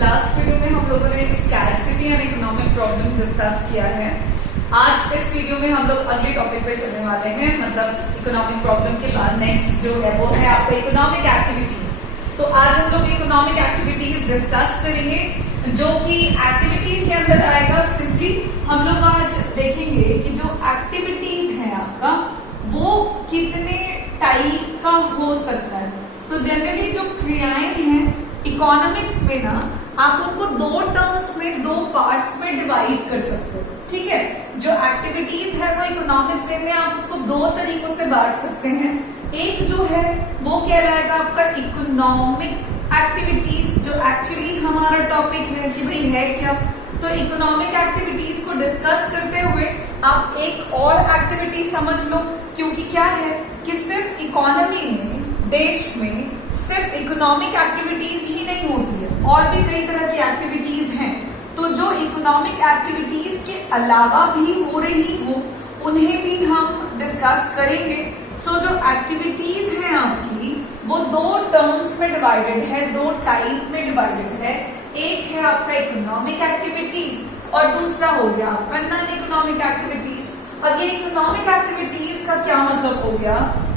Last video में हम लोगों ने scarcity and economic problem discuss किया है। आज के इस वीडियो में हम लोग अगले टॉपिक पे चलने वाले हैं, मतलब इकोनॉमिक प्रॉब्लम के बाद नेक्स्ट जो है वो है आपका इकोनॉमिक एक्टिविटीज। तो आज हम लोग इकोनॉमिक एक्टिविटीज डिस्कस करेंगे, जो कि एक्टिविटीज के अंदर आएगा। सिंपली हम लोग आज देखेंगे कि जो एक्टिविटीज है आपका वो कितने टाइप का हो सकता है। तो जनरली जो क्रियाएं हैं इकोनॉमिक्स में ना, आप उनको दो टर्म्स में, दो पार्ट्स में डिवाइड कर सकते हो। ठीक है, जो एक्टिविटीज है वो इकोनॉमिक वे में आप उसको दो तरीकों से बांट सकते हैं। एक जो है वो कहलाएगा आपका इकोनॉमिक एक्टिविटीज, जो एक्चुअली हमारा टॉपिक है कि भाई है क्या। तो इकोनॉमिक एक्टिविटीज को डिस्कस करते हुए आप एक और एक्टिविटी समझ लो, क्योंकि क्या है कि सिर्फ इकोनॉमी में, देश में सिर्फ इकोनॉमिक एक्टिविटीज ही नहीं होती है, और भी कई तरह की एक्टिविटीज हैं। तो जो इकोनॉमिक एक्टिविटीज के अलावा भी हो रही हो उन्हें भी हम डिस्कस करेंगे। सो जो एक्टिविटीज हैं आपकी वो दो टर्म्स में डिवाइडेड है, दो टाइप में डिवाइडेड है। एक है आपका इकोनॉमिक एक्टिविटीज और दूसरा हो गया आपका नॉन इकोनॉमिक एक्टिविटीज। अब ये इकोनॉमिक एक्टिविटीज का क्या मतलब हो गया,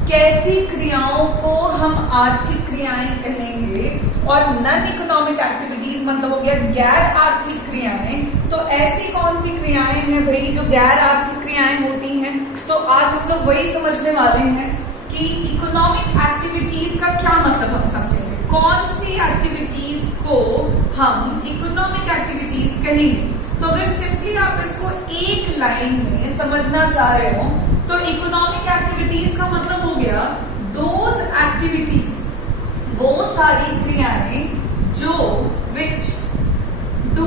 कैसी क्रियाओं को हम आर्थिक क्रियाएं कहेंगे, और नॉन इकोनॉमिक एक्टिविटीज मतलब हो गया गैर आर्थिक क्रियाएं। तो ऐसी कौन सी क्रियाएं हैं भाई जो गैर आर्थिक क्रियाएं होती हैं। तो आज हम लोग वही समझने वाले हैं कि इकोनॉमिक एक्टिविटीज का क्या मतलब हम समझेंगे, कौन सी एक्टिविटीज को हम इकोनॉमिक एक्टिविटीज कहेंगे। तो अगर सिंपली आप इसको एक लाइन में समझना चाह रहे हो तो इकोनॉमिक एक्टिविटीज का मतलब हो गया दोज एक्टिविटीज, वो सारी क्रियाएं जो विच डू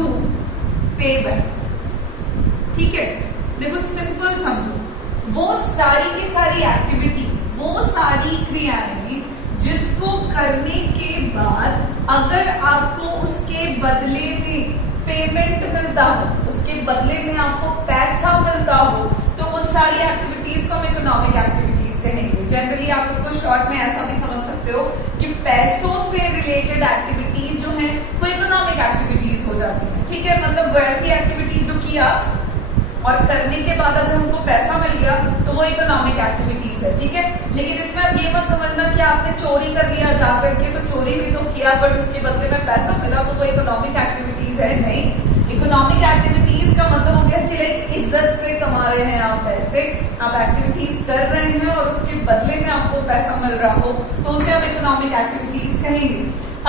पे बैक। ठीक है, देखो सिंपल समझो, वो सारी की सारी एक्टिविटीज, वो सारी क्रियाएं जिसको करने के बाद अगर आपको उसके बदले में पेमेंट मिलता हो, उसके बदले में आपको पैसा मिलता हो, तो उन सारी एक्टिविटीज को हम इकोनॉमिक एक्टिविटीज कहेंगे। जनरली आप इसको शॉर्ट में ऐसा भी समझ सकते हो कि पैसों से रिलेटेड एक्टिविटीज जो हैं वो इकोनॉमिक एक्टिविटीज हो जाती हैं। ठीक है, मतलब वैसी एक्टिविटी जो किया और करने के बाद अगर हमको पैसा मिल गया तो वो इकोनॉमिक एक्टिविटीज है। ठीक है, लेकिन इसमें अब ये मत समझना कि आपने चोरी कर लिया जा करके, तो चोरी भी तो किया बट उसके बदले में पैसा मिला तो वो इकोनॉमिक एक्टिविटीज है। नहीं, इकोनॉमिक एक्टिविटीज का मतलब हो गया कि लाइक इज्जत से कमा रहे हैं आप पैसे, आप एक्टिविटीज कर रहे हैं और उसके बदले में आपको पैसा मिल रहा हो, तो उसे हम इकोनॉमिक एक्टिविटीज कहेंगे।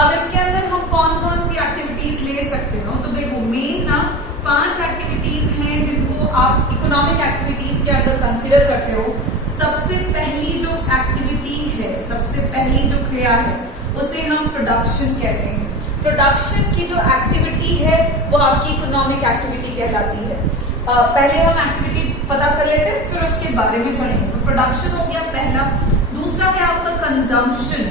अब इसके अंदर हम कौन कौन सी एक्टिविटीज ले सकते हो, तो देखो मेन ना 5 एक्टिविटीज हैं जिनको आप इकोनॉमिक एक्टिविटीज के अंदर कंसिडर करते हो। सबसे पहली जो एक्टिविटी है, सबसे पहली जो क्रिया है उसे हम प्रोडक्शन कहते हैं। प्रोडक्शन की जो एक्टिविटी है वो आपकी इकोनॉमिक एक्टिविटी कहलाती है। पहले हम एक्टिविटी पता कर लेते हैं, फिर उसके बारे में चलेंगे। तो प्रोडक्शन हो गया पहला। दूसरा है आपका कंजम्पशन।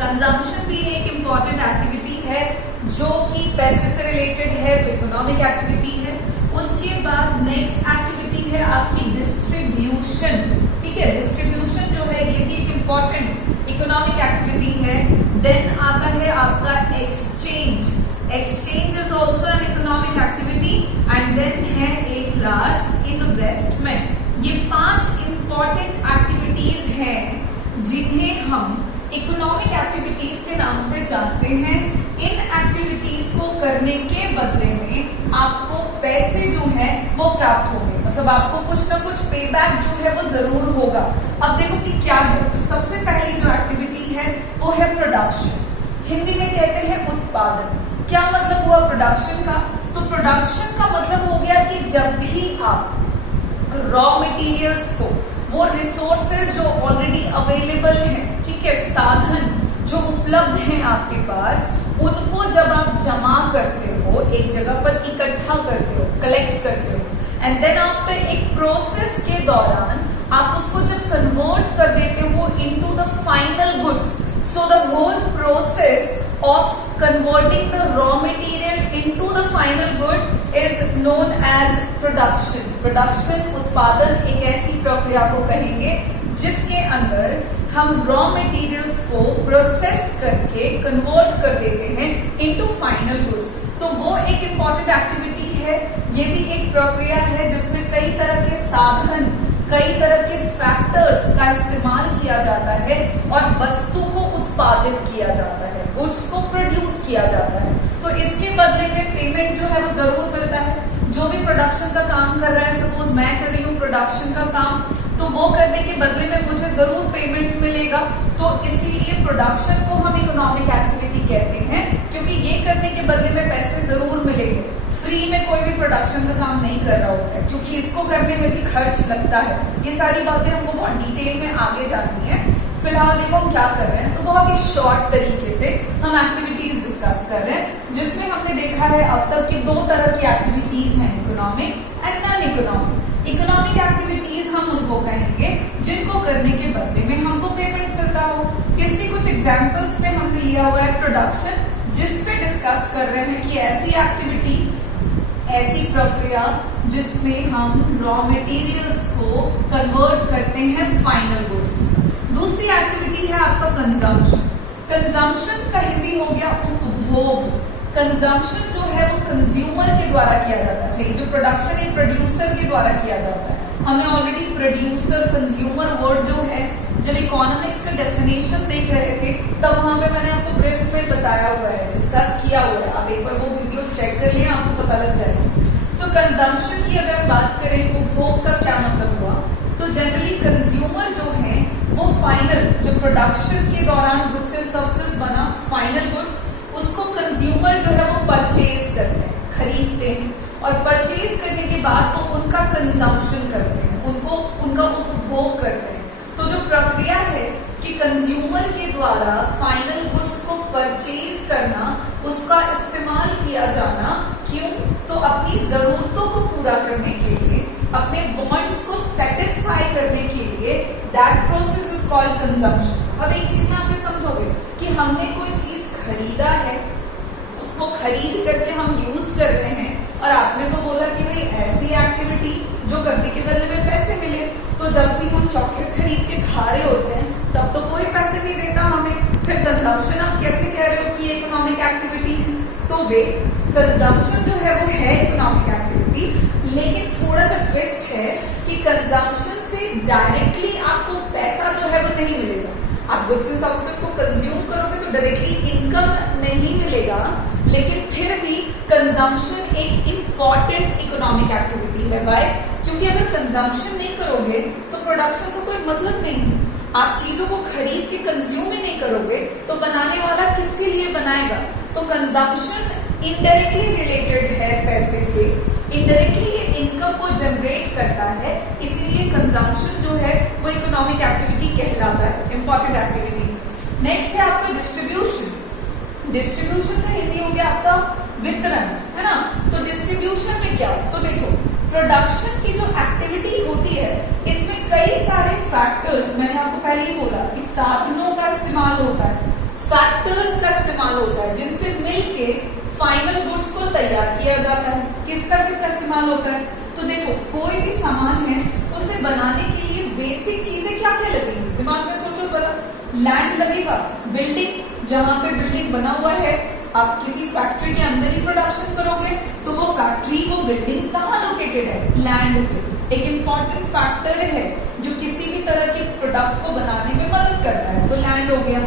कंजम्पशन भी एक इम्पॉर्टेंट एक्टिविटी है जो कि पैसे से रिलेटेड है, तो इकोनॉमिक एक्टिविटी है। उसके बाद नेक्स्ट एक्टिविटी है आपकी डिस्ट्रीब्यूशन। ठीक है, डिस्ट्रीब्यूशन जो है ये भी एक इम्पॉर्टेंट इकोनॉमिक एक्टिविटी है। देन आता है आपका exchange. Exchange is also an economic activity. And then है एक लास्ट इन्वेस्टमेंट। ये 5 इंपॉर्टेंट एक्टिविटीज हैं जिन्हें हम इकोनॉमिक एक्टिविटीज के नाम से जानते हैं। इन एक्टिविटीज को करने के बदले में आपको पैसे जो है वो प्राप्त होंगे, मतलब आपको कुछ ना कुछ पे बैक जो है वो जरूर होगा। अब देखो कि क्या है, तो सबसे पहली जो एक्टिविटी है वो है प्रोडक्शन। हिंदी में कहते हैं उत्पादन। क्या मतलब हुआ प्रोडक्शन का, तो प्रोडक्शन का मतलब हो गया कि जब भी आप रॉ मटेरियल्स को, वो रिसोर्सेज जो ऑलरेडी अवेलेबल हैं, ठीक है, साधन जो उपलब्ध हैं आपके पास, उनको जब आप जमा करते हो, एक जगह पर इकट्ठा करते हो, कलेक्ट करते हो, एंड देन आफ्टर एक प्रोसेस के दौरान आप उसको जब कन्वर्ट कर देते हो into the final goods. So the whole process of converting the raw material into the final good is known as production. Production उत्पादन एक ऐसी प्रक्रिया को कहेंगे जिसके अंदर हम रॉ मटेरियल्स को प्रोसेस करके कन्वर्ट कर देते हैं into final goods. Important activity है, ये भी एक प्रक्रिया है जिसमें कई तरह के साधन, कई तरह के फैक्टर्स का इस्तेमाल किया जाता है और वस्तु को उत्पादित किया जाता है, गुड्स को प्रोड्यूस किया जाता है। तो इसके बदले में पेमेंट जो है वो जरूर मिलता है। जो भी प्रोडक्शन का काम कर रहा है, सपोज मैं कर रही हूँ प्रोडक्शन का काम, तो वो करने के बदले में मुझे जरूर पेमेंट मिलेगा। तो इसीलिए प्रोडक्शन को हम इकोनॉमिक एक्टिविटी कहते हैं, क्योंकि ये करने के बदले में पैसे जरूर मिलेंगे। फ्री में कोई भी प्रोडक्शन का काम नहीं कर रहा होता है, क्योंकि इसको करने में भी खर्च लगता है। ये सारी बातें हमको बहुत डिटेल में आगे जाननी है। फिलहाल देखो हम क्या कर रहे हैं, तो बहुत ही शॉर्ट तरीके से हम एक्टिविटीज डिस्कस कर रहे हैं, जिसमें हमने देखा है अब तक कि दो तरह की एक्टिविटीज हैं, economic and non economic. Economic activities हम उनको कहेंगे जिनको करने के बदले में हमको पेमेंट मिलता हो। इसके कुछ एग्जाम्पल्स पे हमने लिया हुआ है प्रोडक्शन, जिसपे डिस्कस कर रहे हैं कि ऐसी एक्टिविटी, ऐसी प्रक्रिया जिसमें हम रॉ मटेरियल्स को कन्वर्ट करते हैं फाइनल गुड्स। दूसरी एक्टिविटी है आपका कंजम्पशन। कंजम्पशन का हिंदी हो गया उपभोग। कंजम्पशन जो है वो कंज्यूमर के द्वारा किया जाता है, जो प्रोडक्शन एक प्रोड्यूसर के द्वारा किया जाता है। हमने ऑलरेडी प्रोड्यूसर कंज्यूमर वर्ड जो है, जब इकोनॉमिक्स का डेफिनेशन देख रहे थे तब वहां पे मैंने आपको ब्रीफ में बताया हुआ है, डिस्कस किया हुआ है। आप एक बार वो वीडियो चेक कर लिया, आपको पता लग जाएगा। सो कंजम्पशन की अगर बात करें, उपभोग का क्या मतलब हुआ, तो जनरली कंज्यूमर जो है वो फाइनल, जो प्रोडक्शन के दौरान गुड्स एंड सर्विसेज बना फाइनल गुड्स, उसको कंज्यूमर जो है वो परचेज करते हैं, खरीदते हैं, और परचेज करने के बाद वो उनका कंजम्पशन करते हैं, उनका उपभोग करते हैं। तो जो प्रक्रिया है कि कंज्यूमर के द्वारा फाइनल गुड्स को परचेज करना, उसका इस्तेमाल किया जाना, क्यों, तो अपनी जरूरतों को पूरा करने के लिए, अपने वांट्स को सेटिस्फाई करने के लिए, that process is called consumption. अब एक चीज यहाँ पे समझोगे कि हमने कोई चीज खरीदा है, उसको खरीद करके हम यूज कर रहे हैं, और आपने तो बोला कि भाई ऐसी एक्टिविटी जो करने के बदले में पैसे मिले। तो जब भी हम चॉकलेट खरीद के खा रहे होते हैं तब तो कोई पैसे नहीं देता हमें, फिर कंजम्पशन आप कैसे कह रहे हो कि ये इकोनॉमिक एक्टिविटी है? तो वे कंजम्पशन जो है वो है इकोनॉमिक एक्टिविटी, लेकिन थोड़ा सा ट्विस्ट है कि कंजम्पशन से डायरेक्टली आपको पैसा जो है वो नहीं मिलेगा। आप गुड्स एंड सर्विसेज को कंज्यूम करोगे तो डायरेक्टली इनकम नहीं मिलेगा, लेकिन फिर भी कंजम्पशन एक इम्पॉर्टेंट इकोनॉमिक एक्टिविटी है। वाई? क्योंकि अगर कंजम्पशन नहीं करोगे तो प्रोडक्शन का कोई मतलब नहीं है। आप चीजों को खरीद के कंज्यूम ही नहीं करोगे तो बनाने वाला किसके लिए बनाएगा? तो कंजम्पशन इनडायरेक्टली रिलेटेड है पैसे से, इनडायरेक्टली ये इनकम को जनरेट करता है, इसीलिए कंजम्पशन जो है वो इकोनॉमिक एक्टिविटी कहलाता है, इंपॉर्टेंट एक्टिविटी। नेक्स्ट है आपका डिस्ट्रीब्यूशन। डिस्ट्रीब्यूशन का हिंदी हो गया आपका वितरण, है ना? तो डिस्ट्रीब्यूशन में क्या? तो देखो, प्रोडक्शन की जो एक्टिविटी होती है इसमें कई सारे फैक्टर्स, मैंने आपको पहले ही बोला कि साधनों का इस्तेमाल होता है, फैक्टर्स का इस्तेमाल होता है, जिनसे मिलके फाइनल गुड्स को तैयार किया जाता है। किसका इस्तेमाल होता है? तो देखो, कोई भी सामान है उसे बनाने के लिए बेसिक चीजें क्या क्या लगेंगी? दिमाग में सोचो जरा। लैंड लगेगा, बिल्डिंग, जहां पे बिल्डिंग बना हुआ है, आप किसी फैक्ट्री के अंदर ही प्रोडक्शन करोगे तो वो फैक्ट्री, वो बिल्डिंग कहाँ लोकेटेड है? लैंड पे। एक इम्पॉर्टेंट फैक्टर है जो किसी भी तरह के प्रोडक्ट को बनाने में मदद करता है, तो लैंड हो गया।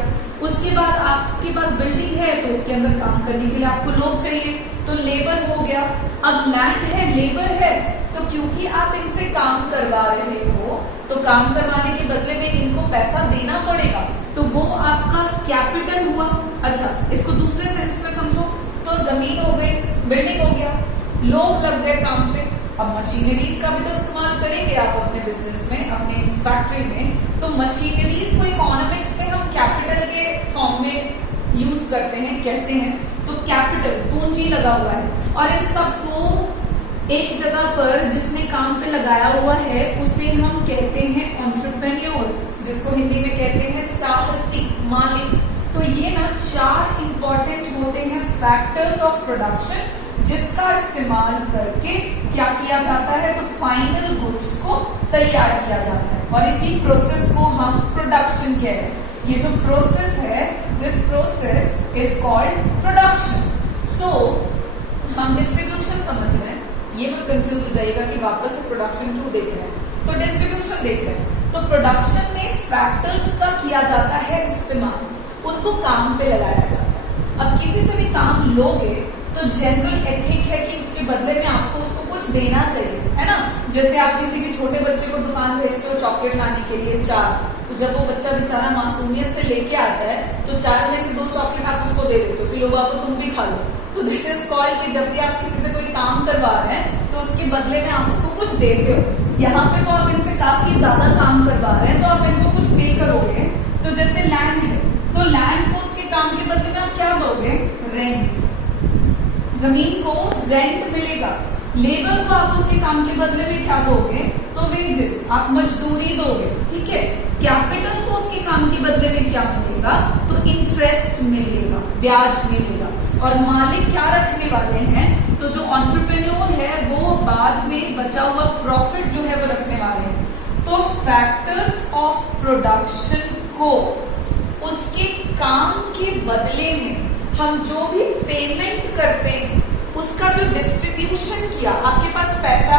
उसके बाद आपके पास बिल्डिंग है तो उसके अंदर काम करने के लिए आपको लोग चाहिए, तो लेबर हो गया। अब लैंड है, लेबर है, तो क्योंकि आप इनसे काम करवा रहे हो तो काम करवाने के बदले में इनको पैसा देना पड़ेगा, तो वो आपका कैपिटल हुआ। अच्छा, इसको दूसरे सेंस में समझो तो जमीन हो गई, बिल्डिंग हो गया, लोग लग गए काम पे। अब मशीनरीज का भी तो इस्तेमाल करेंगे आप अपने बिजनेस में, अपने फैक्ट्री में, तो मशीनरीज को इकोनॉमिक्स में हम कैपिटल के फॉर्म में यूज करते हैं, कहते हैं। तो कैपिटल, पूंजी लगा हुआ है, और इन सबको एक जगह पर जिसने काम पे लगाया हुआ है उसे हम कहते हैं एंटरप्रेन्योर, जिसको हिंदी में कहते हैं साहसिक, मालिक। तो ये ना 4 इंपॉर्टेंट होते हैं फैक्टर्स ऑफ प्रोडक्शन, जिसका इस्तेमाल करके क्या किया जाता है? तो फाइनल गुड्स को तैयार किया जाता है, और इसी प्रोसेस को हम प्रोडक्शन कहते हैं। ये जो प्रोसेस है, this process is called production. So हम डिस्ट्रीब्यूशन ये मत कंफ्यूज हो जाएगा कि वापस से प्रोडक्शन क्यों देख रहे हैं, तो डिस्ट्रीब्यूशन देख रहे हैं। तो प्रोडक्शन में फैक्टर्स का किया जाता है इस्तेमाल, उनको काम पे लगाया जाता है। अब किसी से भी काम लोगे तो जनरल एथिक है कि उसके बदले में आपको उसको कुछ देना चाहिए, है ना। जैसे आप किसी भी छोटे बच्चे को दुकान भेजते हो चॉकलेट लाने के लिए 4, तो जब वो बच्चा बेचारा मासूमियत से लेके आता है तो 4 में से 2 चॉकलेट आप उसको दे देते हो कि लो बाबू तुम भी खा लो। तो दिस इज कॉल्ड कि जब भी आप किसी से कोई काम करवा रहे हैं तो उसके बदले में आप उसको कुछ देते हो। यहाँ पे तो आप इनसे काफी ज्यादा काम करवा रहे हैं तो आप इनको कुछ पे करोगे। तो जैसे लैंड है तो लैंड को उसके काम के बदले में आप क्या दोगे, रेंट, जमीन को रेंट मिलेगा। लेबर को आप उसके काम के बदले में क्या दोगे, तो वेजेस, आप मजदूरी दोगे, ठीक है। कैपिटल को उसके काम के बदले में क्या मिलेगा, तो इंटरेस्ट मिलेगा, ब्याज मिलेगा। और मालिक क्या रखने वाले हैं, तो जो एंटरप्रेन्योर है वो बाद में बचा हुआ प्रॉफिट जो है वो रखने वाले हैं। तो फैक्टर्स ऑफ प्रोडक्शन को उसके काम के बदले में हम जो भी पेमेंट करते हैं उसका जो डिस्ट्रीब्यूशन किया, आपके पास पैसा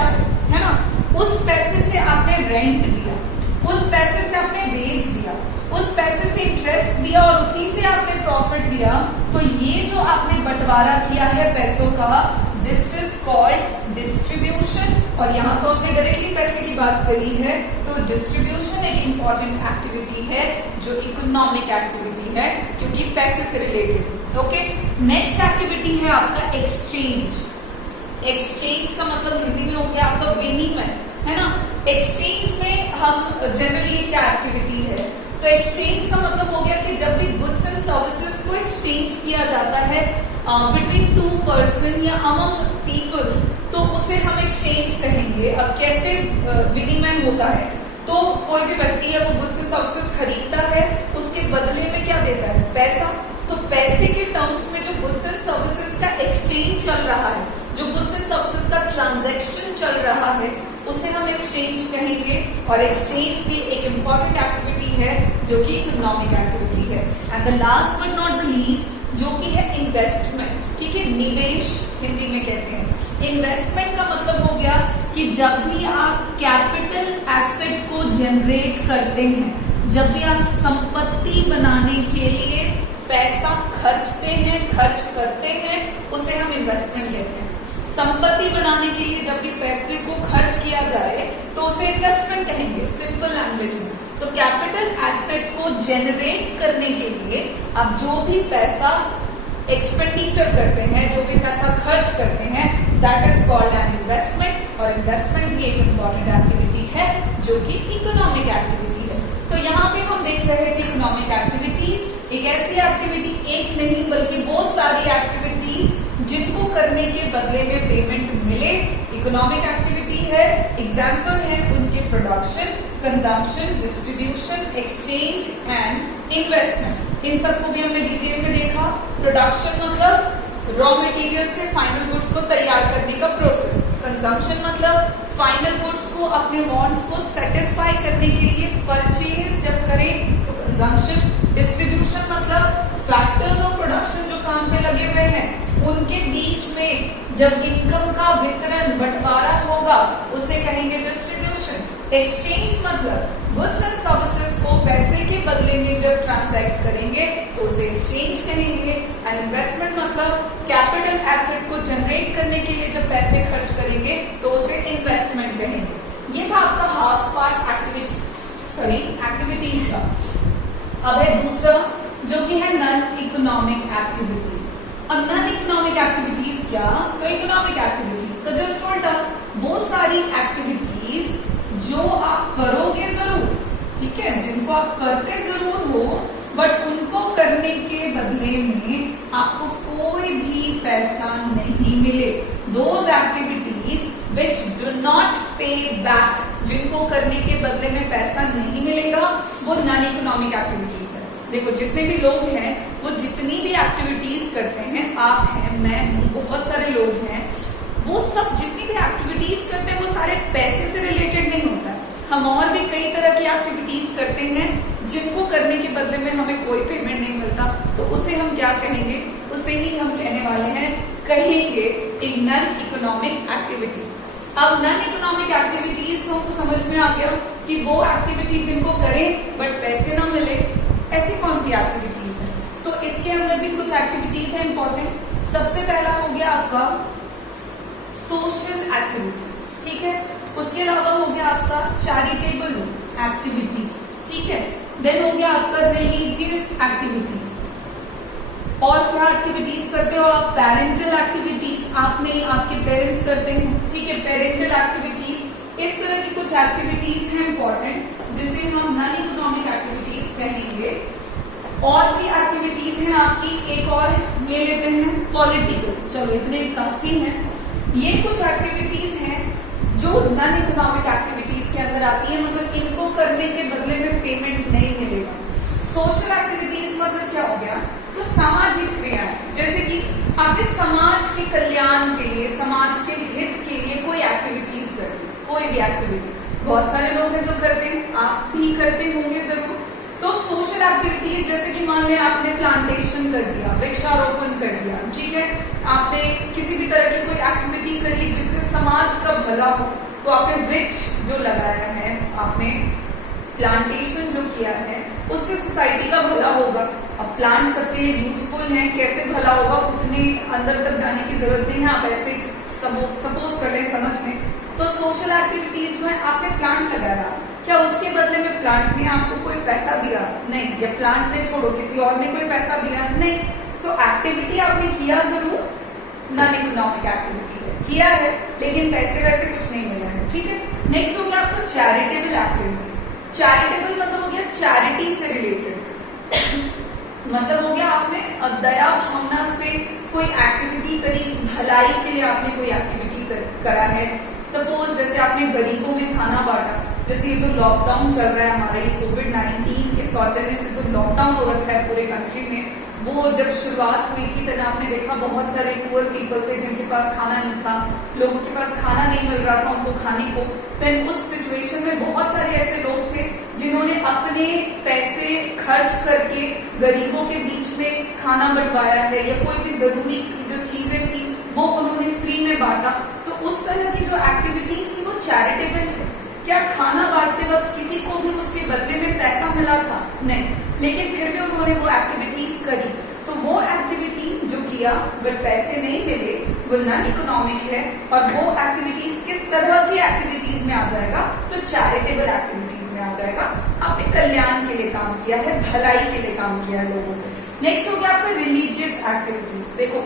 है ना, उस पैसे से आपने रेंट दिया, उस पैसे से आपने वेज दिया, उस पैसे से इंटरेस्ट दिया और उसी से आपने प्रॉफिट दिया। तो ये जो आपने बंटवारा किया है पैसों का, दिस इज कॉल्ड डिस्ट्रीब्यूशन। और यहाँ तो हमने डायरेक्टली पैसे की बात करी है, तो डिस्ट्रीब्यूशन एक इंपॉर्टेंट एक्टिविटी है जो इकोनॉमिक एक्टिविटी है क्योंकि पैसे से रिलेटेड। ओके, नेक्स्ट एक्टिविटी है आपका एक्सचेंज। एक्सचेंज का मतलब हिंदी में हो गया आपका विनिमय, है ना। एक्सचेंज में हम जनरली क्या एक्टिविटी है, तो एक्सचेंज का मतलब हो गया कि जब भी गुड्स एंड सर्विसेज को एक्सचेंज किया जाता है बिटवीन 2 पर्सन या अमंग पीपल, तो उसे हम एक्सचेंज कहेंगे। अब कैसे विनिमय होता है, तो कोई भी व्यक्ति है वो गुड्स एंड सर्विसेज खरीदता है, उसके बदले में क्या देता है, पैसा। तो पैसे के टर्म्स में जो गुड्स एंड सर्विसेज का एक्सचेंज चल रहा है, जो गुड्स एंड सर्विसेज का ट्रांजैक्शन चल रहा है, उसे हम एक्सचेंज कहेंगे। और एक्सचेंज भी एक इंपॉर्टेंट एक्टिविटी है जो कि इकोनॉमिक एक्टिविटी है। And the last but not the least जो कि है इन्वेस्टमेंट, ठीक है, निवेश हिंदी में कहते हैं। इन्वेस्टमेंट का मतलब हो गया कि जब भी आप कैपिटल एसेट को जनरेट करते हैं, जब भी आप संपत्ति बनाने के लिए पैसा खर्चते हैं, खर्च करते हैं, उसे हम इन्वेस्टमेंट कहते हैं। संपत्ति बनाने के लिए जब भी पैसे को खर्च किया जाए तो उसे इन्वेस्टमेंट कहेंगे सिंपल लैंग्वेज में। तो कैपिटल एसेट को जनरेट करने के लिए आप जो भी पैसा एक्सपेंडिचर करते हैं, जो भी पैसा खर्च करते हैं, that is called an investment. और इन्वेस्टमेंट भी एक इम्पॉर्टेंट एक्टिविटी है जो कि इकोनॉमिक एक्टिविटी है। सो यहाँ पे हम देख रहे हैं कि इकोनॉमिक एक्टिविटीज एक ऐसी एक्टिविटी, एक नहीं बल्कि बहुत सारी एक्टिविटीज जिनको करने के बदले में पेमेंट मिले, इकोनॉमिक एक्टिविटी है। एग्जाम्पल है उनके production, consumption, distribution, exchange and investment. इन सबको भी हमने डिटेल में देखा। प्रोडक्शन मतलब रॉ मटेरियल से फाइनल गुड्स को तैयार करने का प्रोसेस। कंजम्पशन मतलब फाइनल गुड्स को, अपने वांट्स को सेटिस्फाई करने के लिए परचेज जब करें तो कंजम्पशन। डिस्ट्रीब्यूशन मतलब फैक्टर्स ऑफ प्रोडक्शन जो काम पे लगे हुए हैं उनके बीच में जब इनकम का वितरण, बंटवारा होगा, उसे कहेंगे डिस्ट्रीब्यूशन। एक्सचेंज मतलब गुड्स एंड सर्विसेज को पैसे के बदले में जब ट्रांजैक्ट करेंगे तो उसे एक्सचेंज कहेंगे। एंड इन्वेस्टमेंट मतलब कैपिटल एसेट को जनरेट करने के लिए जब पैसे खर्च करेंगे तो उसे इन्वेस्टमेंट कहेंगे। ये था आपका हाफ पार्ट एक्टिविटीज का। अब है दूसरा जो कि है नॉन इकोनॉमिक एक्टिविटीज। अब नॉन इकोनॉमिक एक्टिविटीज क्या, तो इकोनॉमिक एक्टिविटीज का जस्ट उल्टा, वो सारी एक्टिविटीज जो आप करोगे जरूर, ठीक है, जिनको आप करते जरूर हो, बट उनको करने के बदले में आपको कोई भी पैसा नहीं मिले। Those activities which do not पे बैक, जिनको करने के बदले में पैसा नहीं मिलेगा, वो नॉन इकोनॉमिक एक्टिविटीज है। देखो जितने भी लोग हैं वो जितनी भी एक्टिविटीज करते हैं, आप हैं, मैं हूं, बहुत सारे लोग हैं, वो सब जितनी भी एक्टिविटीज करते हैं वो सारे पैसे से रिलेटेड नहीं होता है। हम और भी कई तरह की एक्टिविटीज करते हैं जिनको करने के बदले में हमें कोई पेमेंट नहीं मिलता, तो उसे हम क्या कहेंगे, उसे ही हम कहने वाले हैं, कहेंगे एक नॉन इकोनॉमिक एक्टिविटी। अब नॉन इकोनॉमिक एक्टिविटीज तो हमको समझ में आ गया कि वो एक्टिविटी जिनको करें बट पैसे ना मिले, ऐसी कौन सी एक्टिविटीज है। तो इसके अंदर भी कुछ एक्टिविटीज है इंपॉर्टेंट। सबसे पहला हो गया आपका सोशल एक्टिविटीज, ठीक है। उसके अलावा हो गया आपका चैरिटेबल एक्टिविटीज, ठीक है। देन हो गया आपका रिलीजियस एक्टिविटीज। और क्या एक्टिविटीज करते हो आप? पेरेंटल एक्टिविटीज, आप नहीं आपके पेरेंट्स करते हैं, ठीक है। पेरेंटल एक्टिविटीज, इस तरह की कुछ एक्टिविटीज हैं इंपॉर्टेंट जिसे हम नॉन इकोनॉमिक एक्टिविटीज कहेंगे। और भी एक्टिविटीज हैं आपकी, एक और ले लेते हैं पॉलिटिकल। चलो इतने काफी हैं। ये कुछ एक्टिविटीज हैं जो नॉन इकोनॉमिक एक्टिविटीज के अंदर आती है, मतलब इनको करने के बदले में पेमेंट नहीं मिलेगा। सोशल एक्टिविटीज मतलब क्या हो गया? तो सामाजिक क्रियाएं, जैसे कि आपके समाज के कल्याण के लिए, समाज के हित के लिए कोई एक्टिविटीज करनी, कोई भी एक्टिविटी। बहुत सारे लोग हैं जो करते हैं, आप भी करते होंगे जरूर। तो सोशल एक्टिविटीज जैसे कि मान लिया आपने प्लांटेशन कर दिया, वृक्षारोपण कर दिया, ठीक है। आपने किसी भी तरह की कोई एक्टिविटी करी जिससे समाज का भला हो, तो आपने वृक्ष जो लगाया है, आपने प्लांटेशन जो किया है, उससे सोसाइटी का भला होगा। अब प्लांट सबके लिए यूजफुल है, कैसे भला होगा उतने अंदर तक जाने की जरूरत नहीं है, आप ऐसे सपोज कर लें, समझ लें। तो सोशल एक्टिविटीज जो है, आपने प्लांट लगाया, क्या उसके बदले में प्लांट ने आपको कोई पैसा दिया? नहीं। या प्लांट ने छोड़ो, किसी और ने कोई पैसा दिया? नहीं। तो एक्टिविटी आपने किया जरूर, नॉन इकोनॉमिक एक्टिविटी है, किया है, लेकिन पैसे वैसे कुछ नहीं मिला है, ठीक है। नेक्स्ट हो गया आपका चैरिटेबल एक्टिविटी। चैरिटेबल मतलब हो गया चैरिटी से रिलेटेड मतलब हो गया आपने दया भावना से कोई एक्टिविटी करी, भलाई के लिए आपने कोई एक्टिविटी करा है। सपोज जैसे आपने गरीबों में खाना बांटा, जैसे ये जो लॉकडाउन चल रहा है हमारा, ये कोविड-19 के सौजन्य से जो लॉकडाउन हो रखा है पूरे कंट्री में, वो जब शुरुआत हुई थी तब आपने देखा बहुत सारे पुअर पीपल थे जिनके पास खाना नहीं था, लोगों के पास खाना नहीं मिल रहा था उनको खाने को। देन उस सिचुएशन में बहुत सारे ऐसे लोग थे जिन्होंने अपने पैसे खर्च करके गरीबों के बीच में खाना बंटवाया है, या कोई भी जरूरी जो चीजें थी वो उन्होंने फ्री में बांटा। तो उस तरह की जो एक्टिविटीज थी वो चैरिटेबल है। क्या खाना बांटते वक्त किसी को भी उसके बदले में पैसा मिला था? नहीं, लेकिन फिर भी उन्होंने वो एक्टिविटीज करी। तो वो एक्टिविटी जो किया वह पैसे नहीं मिले, वो नॉन इकोनॉमिक है। और वो एक्टिविटीज किस तरह की एक्टिविटीज में आ जाएगा? तो चैरिटेबल एक्टिविटीज में आ जाएगा। आपने कल्याण के लिए काम किया है, भलाई के लिए काम किया है लोगों को। नेक्स्ट हो गया आपका रिलीजियस एक्टिविटीज। देखो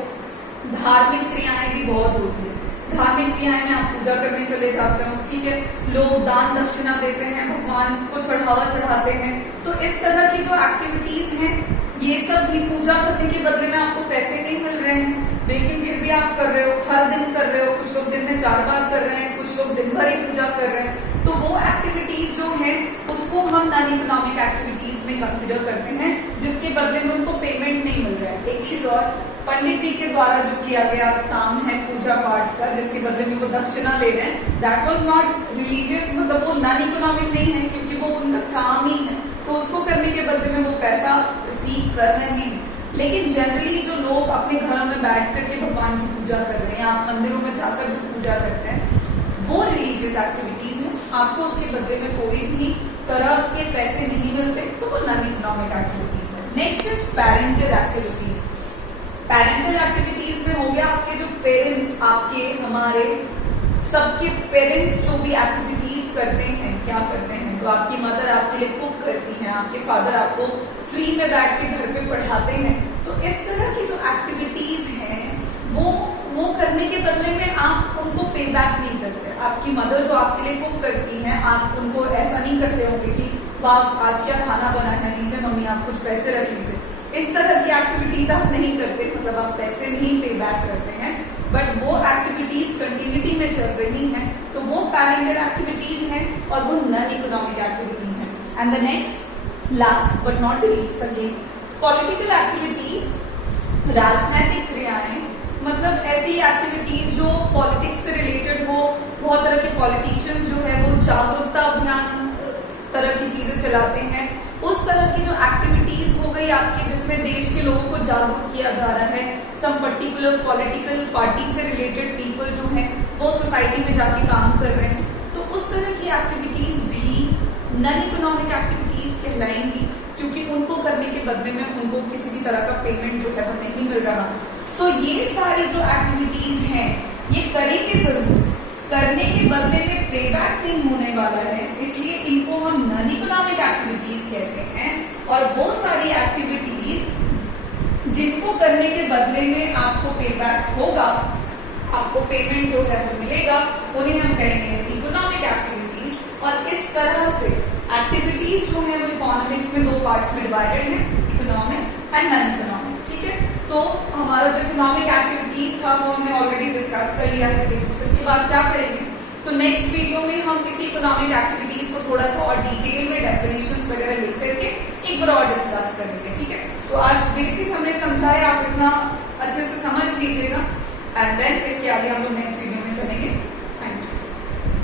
धार्मिक क्रियाएं भी बहुत होती है। धार्मिक क्रियाएं में आप पूजा करने चले जाते हो, ठीक है, लोग दान दक्षिणा देते हैं, भगवान को चढ़ावा चढ़ाते हैं। तो इस तरह की जो एक्टिविटीज हैं, ये सब भी पूजा करने के बदले में आपको पैसे नहीं मिल रहे हैं, लेकिन फिर भी आप कर रहे हो, हर दिन कर रहे हो। कुछ लोग दिन में 4 बार कर रहे हैं, कुछ लोग दिन भर ही पूजा कर रहे हैं। तो वो एक्टिविटीज जो है उसको हम नॉन इकोनॉमिक एक्टिविटीज में कंसिडर करते हैं, जिसके बदले में उनको पेमेंट नहीं मिल रहा है। एक चीज और, पंडित जी के द्वारा जो किया गया काम है पूजा पाठ का, जिसके बदले में वो दक्षिणा ले रहे हैं, दैट वाज नॉट रिलीजियस, मतलब वो नॉन इकोनॉमिक नहीं है, क्योंकि वो उनका काम ही है। तो उसको करने के बदले में वो पैसा रिसीव कर रहे हैं। लेकिन जनरली जो लोग अपने घरों में बैठ करके भगवान की पूजा कर रहे हैं, आप मंदिरों में जाकर जो पूजा करते हैं, वो रिलीजियस एक्टिविटीज है। आपको उसके बदले में कोई भी तरह के पैसे नहीं मिलते, तो वो नॉन इकोनॉमिक एक्टिविटीज है। Next is parental activities. Parental activities में हो गया आपके जो पेरेंट्स, आपके हमारे सबके पेरेंट्स जो भी एक्टिविटीज करते हैं, क्या करते हैं, तो आपकी मदर आपके लिए कुक करती हैं, आपके फादर आपको फ्री में बैठ के घर पे पढ़ाते हैं। तो इस तरह की जो एक्टिविटीज हैं वो करने के बदले में आप उनको पे बैक नहीं करते। आपकी मदर जो आपके लिए कुक करती हैं, आप उनको ऐसा नहीं करते होंगे कि वाह आज क्या खाना बना है, लीजिए मम्मी आप कुछ पैसे रख लीजिए। इस तरह की एक्टिविटीज आप नहीं करते, मतलब आप पैसे नहीं पे बैक करते हैं, बट वो एक्टिविटीज कंटिन्यूटी में चल रही हैं। तो वो पेरेंटल एक्टिविटीज हैं और वो नॉन इकोनॉमिक एक्टिविटीज हैं। And the next last but not the least again political activities, राजनीतिक क्रियाएं, मतलब ऐसी एक्टिविटीज जो पॉलिटिक्स से रिलेटेड हो। बहुत तरह के पॉलिटिशियंस जो है वो जागरूकता अभियान तरह की चीजें चलाते हैं। उस तरह की जो एक्टिविटी एक्टिविटीज हो गई आपकी जिसमें देश के लोगों को जागरूक किया जा रहा है, सम पर्टिकुलर पॉलिटिकल पार्टी से रिलेटेड पीपल जो है वो सोसाइटी में जाके काम कर रहे हैं, तो उस तरह की एक्टिविटीज भी नॉन इकोनॉमिक एक्टिविटीज कहलाएंगी, क्योंकि उनको करने के बदले में उनको किसी भी तरह का पेमेंट जो है वो नहीं मिल रहा। तो ये सारी जो एक्टिविटीज हैं ये करेंगे जरूर, करने के बदले में पेबैक नहीं होने वाला है, इसलिए इनको हम नॉन इकोनॉमिक एक्टिविटीज कहते हैं। और वो सारी एक्टिविटीज जिनको करने के बदले में आपको पेबैक होगा, आपको पेमेंट जो है वो मिलेगा, उन्हें हम कहेंगे इकोनॉमिक एक्टिविटीज। और इस तरह से एक्टिविटीज जो है वो इकोनॉमिक्स में दो पार्ट्स में डिवाइडेड है, इकोनॉमिक एंड नॉन इकोनॉमिक। ठीक है, तो हमारा जो इकोनॉमिक एक्टिविटीज था वो हमने ऑलरेडी डिस्कस कर लिया है। इसके बाद क्या करेंगे, तो नेक्स्ट वीडियो में हम इसी इकोनॉमिक एक्टिविटीज को थोड़ा सा और डिटेल में डेफिनेशंस वगैरह लिख करके एक बार और डिस्कस करेंगे। ठीक है, तो आज बेसिक हमने समझाया, आप इतना अच्छे से समझ लीजिएगा, एंड देन इसके आगे हम लोग नेक्स्ट वीडियो में चलेंगे।